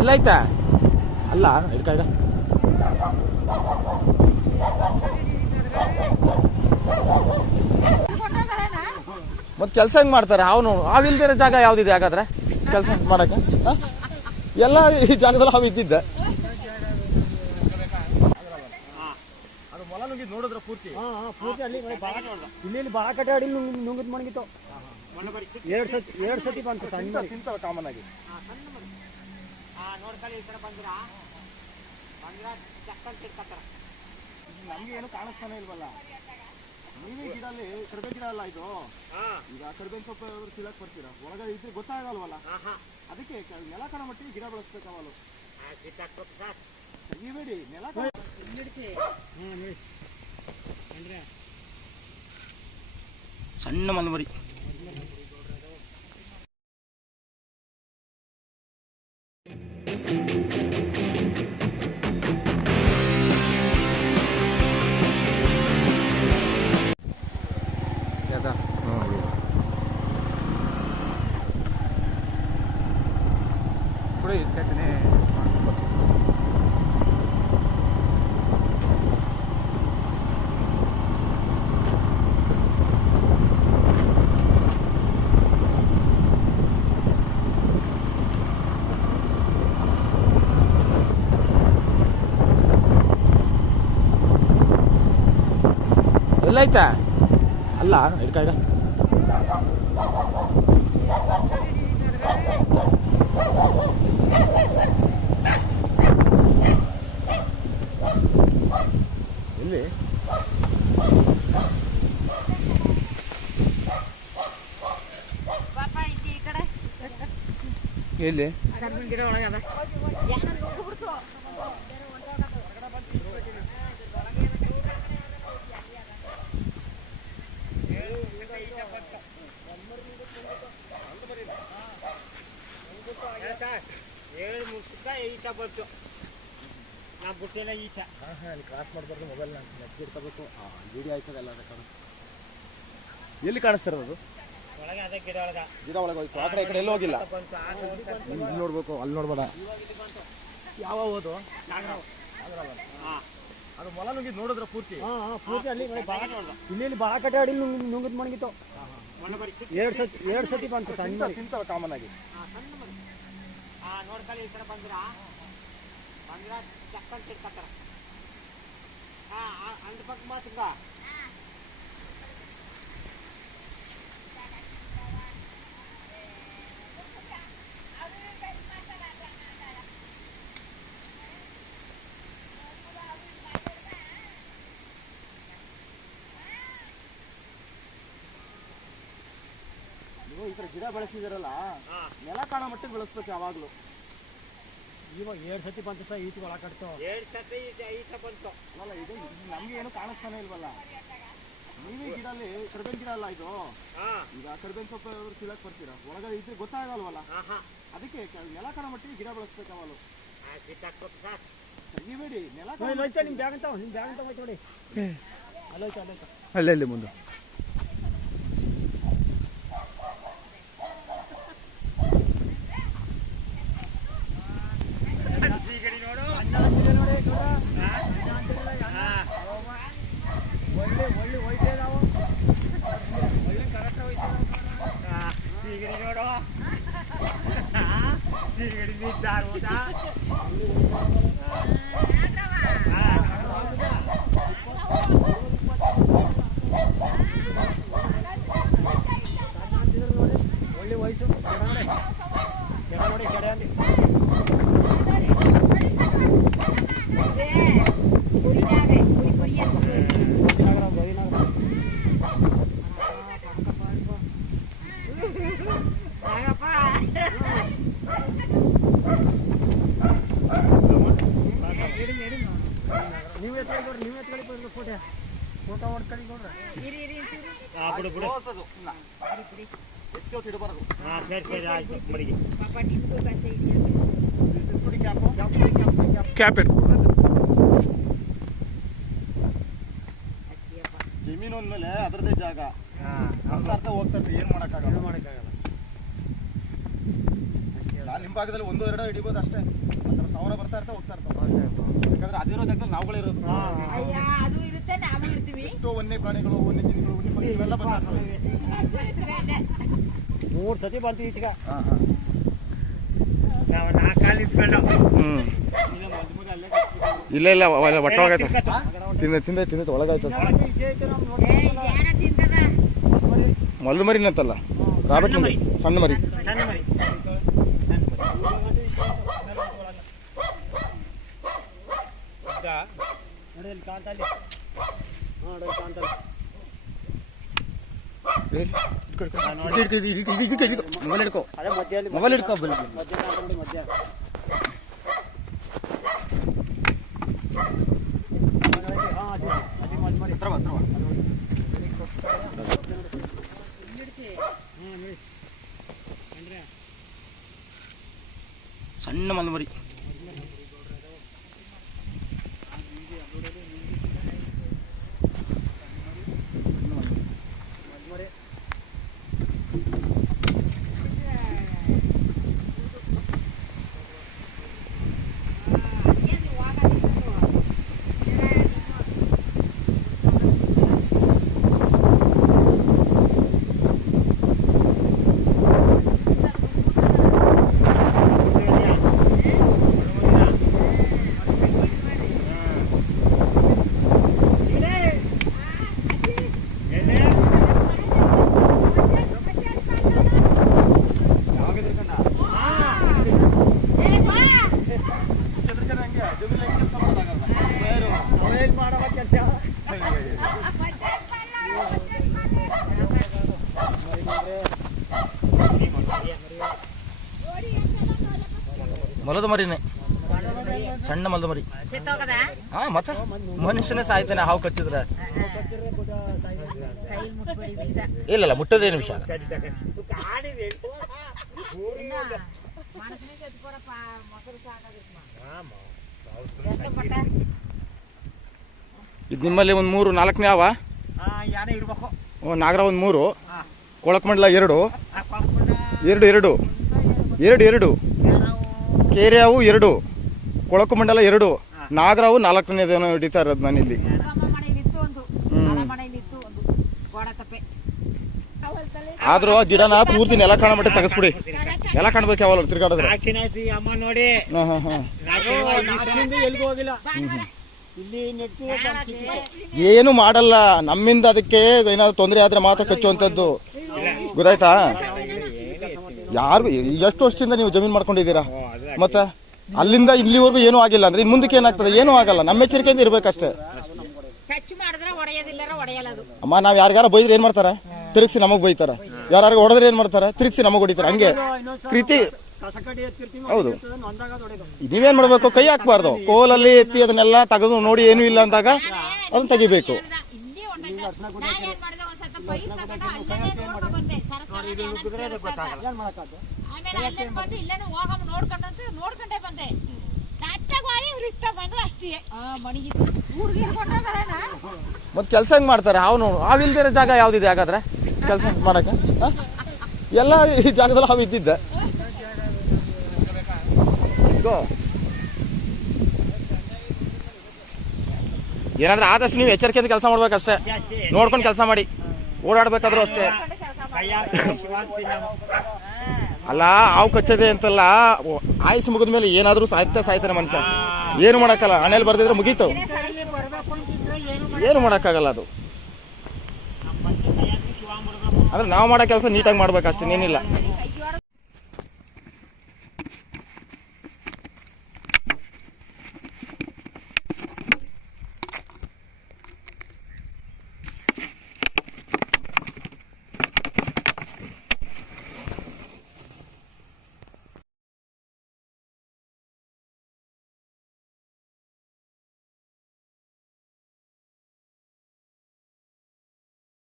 ಎಲ್ಲೈತಾ ಅಲ್ಲ ಹಿಡ್ಕಾಯ್ದ ಮತ್ತೆ ಕೆಲಸ ಹೆಂಗ್ ಮಾಡ್ತಾರೆ ಅವನು ಇಲ್ದಿರೋ ಜಾಗ ಯಾವ್ದಿದೆ ಹಾಗಾದ್ರೆ ಕೆಲಸ ಮಾಡಕ್ಕೆ ಎಲ್ಲ ಈ ಜಾಗದಲ್ಲಿ ಹಾವು ಇದ್ದಿದ್ದ ಅದು ಮೊಲ ನುಗ್ಗಿದ್ ನೋಡಿದ್ರ ಪೂರ್ತಿ ಪೂರ್ತಿ ಅಲ್ಲಿ ಇಲ್ಲಿ ಬಾಳ ಕಟ್ಟೆ ಅಡಿ ನುಂಗಿದ್ ಮಣಗಿತ್ತು ಎರಡು ಸತಿ ಬಂತು ಸಣ್ಣ ತಿಂತಾವ ಕಾಮನ್ ಆಗಿ ನಮ್ಗೆ ಏನು ಕಾಣಿಸ್ತಾನೆ ಇಲ್ವಲ್ಲ ನೀವೇ ಗಿಡಲ್ಲಿ ಕರ್ಬೇವಿನ ಗಿಡ ಅಲ್ಲ ಇದು ಈಗ ಕರ್ಬೇವಿನ ಸೊಪ್ಪು ಕೀಳಕ್ ಬರ್ತೀರಾ ಒಳಗಡೆ ಇದ್ರೆ ಗೊತ್ತಾಗಲ್ವಲ್ಲ ಅದಕ್ಕೆ ನೆಲ ಕಾಣ ಮಟ್ಟಿಗೆ ಗಿಡ ಬೆಳೆಸ್ಬೇಕಾವಲ್ಲ ತೆಗಿಬೇಡಿ ನೆಲ ಸಣ್ಣ ಮಲ್ಮರಿ ಎಲ್ಲೈತಾ ಅಲ್ಲ ಹಿಡ್ಕಾಯ್ದ ಎಲ್ಲಿ ಎಲ್ಲಿ ಗಿಡ ಒಳಗದ ಈಚ ಬಂತು ನಾ ಬಿಟ್ಟಿಲ್ಲ ಈಚ ಕ್ರಾಸ್ ಮಾಡ್ಬಾರ್ದು ಮೊಬೈಲ್ ನೆಟ್ ಇಡ್ಕೋಬೇಕು ವಿಡಿಯೋ ಆಯ್ತದಲ್ಲ ಎಲ್ಲಿ ಕಾಣಿಸ್ತಿರೋದು ಒಳಗೆ ಅದೇ ಗಿಡ ಒಳಗೆ ಹೋಯ್ತು ಆ ಕಡೆ ಈ ಕಡೆ ಎಲ್ಲೂ ಹೋಗಿಲ್ಲ ಇಲ್ಲಿ ನೋಡ್ಬೇಕು ಅಲ್ಲಿ ನೋಡ್ಬೇಡ ಯಾವ ಹೋದು ಅದು ಮೊಲ ನುಗ್ಗಿದ್ ನೋಡಿದ್ರ ಪೂರ್ತಿ ಪೂರ್ತಿ ಅಲ್ಲಿ ಇಲ್ಲಿ ಬಾಳ ಕಟ್ಟೆ ಅಡಿ ನುಂಗಿದ್ ಮಣಗಿತ್ತು ಎರಡು ಸತಿ ಬಂತು ಸಣ್ಣ ತಿಂತಾವ ಕಾಮನ್ ಆಗಿ ನೋಡ್ಕೊಳ್ಳಿ ಈ ಕಡೆ ಬಂದ್ರ ಚಕ್ಕಂತ ತಿಳ್ಕೊತಾರ ಅಂದ ಪಕ್ಕ ಮಾತುಂಗ ನೀವು ಈ ಕಡೆ ಗಿಡ ಬೆಳೆಸಿದಿರಲ್ಲ ನೆಲ ಕಾಣೋ ಮಟ್ಟಿಗೆ ಬೆಳೆಸ್ಬೇಕು ಯಾವಾಗ್ಲೂ ಇವಾಗ 2 ಸತಿ ಬಂತು ಸಹ ಈಚೆ ಒಳ ಕಟ್ತು 2 ಸತಿ ಈಚೆ ಬಂತು ಅಲ್ಲ ಇದು ನಮ್ಗೆ ಏನು ಕಾಣಿಸ್ತಾನೆ ಇಲ್ವಲ್ಲ ನೀವೇ ಗಿಡಲ್ಲಿ ಕರ್ಬೇವಿನ ಗಿಡ ಅಲ್ಲ ಇದು ಈಗ ಕರ್ಬೇವಿನ ಸೊಪ್ಪು ಕೀಳಕ್ ಬರ್ತೀರಾ ಒಳಗಡೆ ಇದ್ರೆ ಗೊತ್ತಾಗಲ್ವಲ್ಲ ಅದಕ್ಕೆ ನೆಲ ಕಾಣೋ ಮಟ್ಟಿಗೆ ಗಿಡ ಬೆಳೆಸ್ಬೇಕಾವಲ್ಲ ತೆಗಿಬೇಡಿ ನೆಲ ನಿಮ್ ಬ್ಯಾಗ್ ಅಂತ ನೋಡಿ ಅಲ್ಲೇ ಮುಂದೆ ಒಳ್ಳೆ ವಯಸ್ಸೇ ನಾವು ಒಳ್ಳೆ ಕರೆಕ್ಟ್ ವಯಸ್ಸು ಸೀಗಡಿ ನೋಡು ಸೀಗಡಿ ನಿದ್ದಾರ ಹೋದಾ ಒಳ್ಳೆ ವಯಸ್ಸು ಸೆಡೆ ನೋಡಿ ಸೆಡೆ ಅಂತ ಫೋಟೋ ಹೊಡ್ಕೊಳ್ಳಿ ಜಮೀನು ಅಂದ್ಮೇಲೆ ಅದ್ರದ್ದೇ ಜಾಗ ಅರ್ಥ ಹೋಗ್ತಾರೆ ಏನ್ ಮಾಡಕ್ಕಾಗಲ್ಲ ಮಾಡಕ್ಕಾಗಲ್ಲ ನಿಮ್ ಭಾಗದಲ್ಲಿ 1-2 ಹಿಡಿಬೋದು ಅಷ್ಟೇ. ಒಂಥರ 1000 ಬರ್ತಾ ಇರ್ತಾ ಹೋಗ್ತಾ ಇರ್ತಾವೆ. ಯಾಕಂದ್ರೆ ಅದಿರೋ ಜಾಗದಲ್ಲಿ ನಾವುಗಳೇ ಇರೋದು. ಅದು ಇರುತ್ತೆ, ನಾವು ಇರ್ತೀವಿ. ಎಷ್ಟೋ ವನ್ಯ ಪ್ರಾಣಿಗಳು, ವನ್ಯಜೀವಿಗಳು, ವನ್ಯ ಪಕ್ಷಿಗಳೆಲ್ಲ ಬಚಾಗ್ತವೆ. 3 ಸತಿ ಬಂತು ಈಚೆಗೆ. ನಾವು 4 ಕಾಲು ಇಟ್ಕೊಂಡು ಇಲ್ಲ ಒಟ್ಟ ಒಳಗಾಯ್ತು. ತಿಂದೈತೆ ಒಳಗಾಯ್ತು. ಈಚೆ ಐತೆ ನಾವು ನೋಡಿ. ಜಾಣ ತಿಂತದ. ಮಲ್ಲು ಮರಿನಂತಲ್ಲ, ರಾಬರ್ಟ್ ಸಣ್ಣ ಮರಿ. ಸಣ್ಣ ಮರಿ ನೋಡಿ ಅಲ್ಲಿ ಕಾಂತಲ್ಲಿ. ನೋಡಿ ಕಾಂತಲ್ಲಿ. ಮೊಬೈಲ್ ಹಿಡ್ಕೋ, ಅದೇ ಮಧ್ಯದಲ್ಲಿ ಮೊಬೈಲ್ ಹಿಡ್ಕೋ. ಮಧ್ಯ ಕಾಂತಲ್ಲಿ ಮಧ್ಯ. ಸಣ್ಣ ಮಲ್ಲು ಮರಿ. ಮೊಲದ ಮರಿನೇ, ಸಣ್ಣ ಮಲದ ಮರಿ. ಹಾ, ಮತ್ತೆ ಮನುಷ್ಯನೇ ಸಾಯ್ತಾನೆ ಹಾವು ಕಚ್ಚಿದ್ರೆ. ಇಲ್ಲ ಮುಟ್ಟದೇನು ವಿಷಯ. ಇದು ನಿಮ್ಮಲ್ಲಿ ಒಂದು 3-4ನೇ ಅವ. ಯಾನೇ ಇರ್ಬೇಕು. ನಾಗರ ಒಂದು 3, ಕೊಳಕಮಂಡಲ 2, ಕೇರ್ಯಾವು 2, ಕೊಳಕಮಂಡಲ 2, ನಾಗರಾವು 4ನೇದೇನೋ ಹಿಡಿತಾ ಇರೋದು ನಾನಿಲ್ಲಿ. ಆದ್ರೂ ಗಿಡನ ಪೂರ್ತಿ ನೆಲ ಕಾಣಬಿಟ್ಟು ತೆಗೆಸ್ಬಿಡಿ. ನೆಲ ಕಾಣ್ಬೇಕು ಯಾವಲ್ಲ ತಿರ್ಗಾಡಿದ್ರೆ. ಅಮ್ಮ ನೋಡಿ ಎಲ್ಗೂ ಹೋಗಿಲ್ಲ. ಇಲ್ಲಿ ಏನು ಮಾಡಲ್ಲ, ನಮ್ಮಿಂದ ಅದಕ್ಕೆ ಏನಾದ್ರು ತೊಂದರೆ ಆದ್ರೆ ಮಾತ್ರ ಕಚ್ಚುವಂಥದ್ದು, ಗೊತ್ತಾಯ್ತಾ? ಯಾರು ಎಷ್ಟು ವರ್ಷದಿಂದ ನೀವು ಜಮೀನು ಮಾಡ್ಕೊಂಡಿದ್ದೀರಾ? ಮತ್ತೆ ಅಲ್ಲಿಂದ ಇಲ್ಲಿವರೆಗೂ ಏನೂ ಆಗಿಲ್ಲ ಅಂದ್ರೆ ಇನ್ನು ಮುಂದಕ್ಕೆ ಏನಾಗ್ತದೆ? ಏನೂ ಆಗಲ್ಲ. ನಮ್ಮ ಎಚ್ಚರಿಕೆಯಿಂದ ಇರ್ಬೇಕಷ್ಟೇ. ಅಮ್ಮ, ನಾವ್ ಯಾರಿಗಾರ ಬೈದ್ರೆ ಏನ್ ಮಾಡ್ತಾರ? ತಿರುಗಿಸಿ ನಮಗ್ ಬೈತಾರ. ಯಾರು ಹೊಡೆದ್ರೆ ಏನ್ ಮಾಡ್ತಾರ? ತಿರುಗಿಸಿ ನಮಗ್ ಹೊಡಿತಾರ. ಹಂಗೆ ಪ್ರೀತಿ. ಹೌದು, ನೀವೇನ್ ಮಾಡ್ಬೇಕು? ಕೈ ಹಾಕ್ಬಾರ್ದು. ಕೋಲಲ್ಲಿ ಎತ್ತಿ ಅದನ್ನೆಲ್ಲ ತೆಗೆದು ನೋಡಿ ಏನೂ ಇಲ್ಲ ಅಂದಾಗ ಅದನ್ನ ತೆಗಿಬೇಕು. ಮತ್ ಕೆಲ್ಸ ಹೆಂಗ್ ಮಾಡ್ತಾರೆ? ಹಾವಿಲ್ದಿರೋ ಜಾಗ ಯಾವ್ದಿದೆ ಹಾಗಾದ್ರೆ ಕೆಲ್ಸ ಮಾಡಕ್ಕೆ? ಎಲ್ಲ ಈ ಜಾಗದಲ್ಲಿ ಹಾವು ಇದ್ದಿದ್ದೆ. ಏನಾದ್ರೆ ಆದಷ್ಟು ನೀವು ಎಚ್ಚರಿಕೆಯಿಂದ ಕೆಲಸ ಮಾಡ್ಬೇಕಷ್ಟೇ. ನೋಡ್ಕೊಂಡು ಕೆಲಸ ಮಾಡಿ. ಓಡಾಡ್ಬೇಕಾದ್ರೂ ಅಷ್ಟೇ. ಅಲ್ಲ, ಹಾವು ಕಚ್ಚದೆ ಅಂತಲ್ಲ, ಆಯುಸ್ ಮುಗಿದ ಮೇಲೆ ಏನಾದ್ರೂ ಸಾಯ್ತಾನೆ ಮನುಷ್ಯ. ಏನು ಮಾಡಕ್ಕಲ್ಲ. ಹಣೆಯಲ್ಲಿ ಬರ್ದಿದ್ರೆ ಮುಗೀತು, ಏನು ಮಾಡಕ್ಕಾಗಲ್ಲ. ಅದು ಅಂದ್ರೆ ನಾವು ಮಾಡೋ ಕೆಲಸ ನೀಟಾಗಿ ಮಾಡ್ಬೇಕಷ್ಟೇ, ಏನಿಲ್ಲ.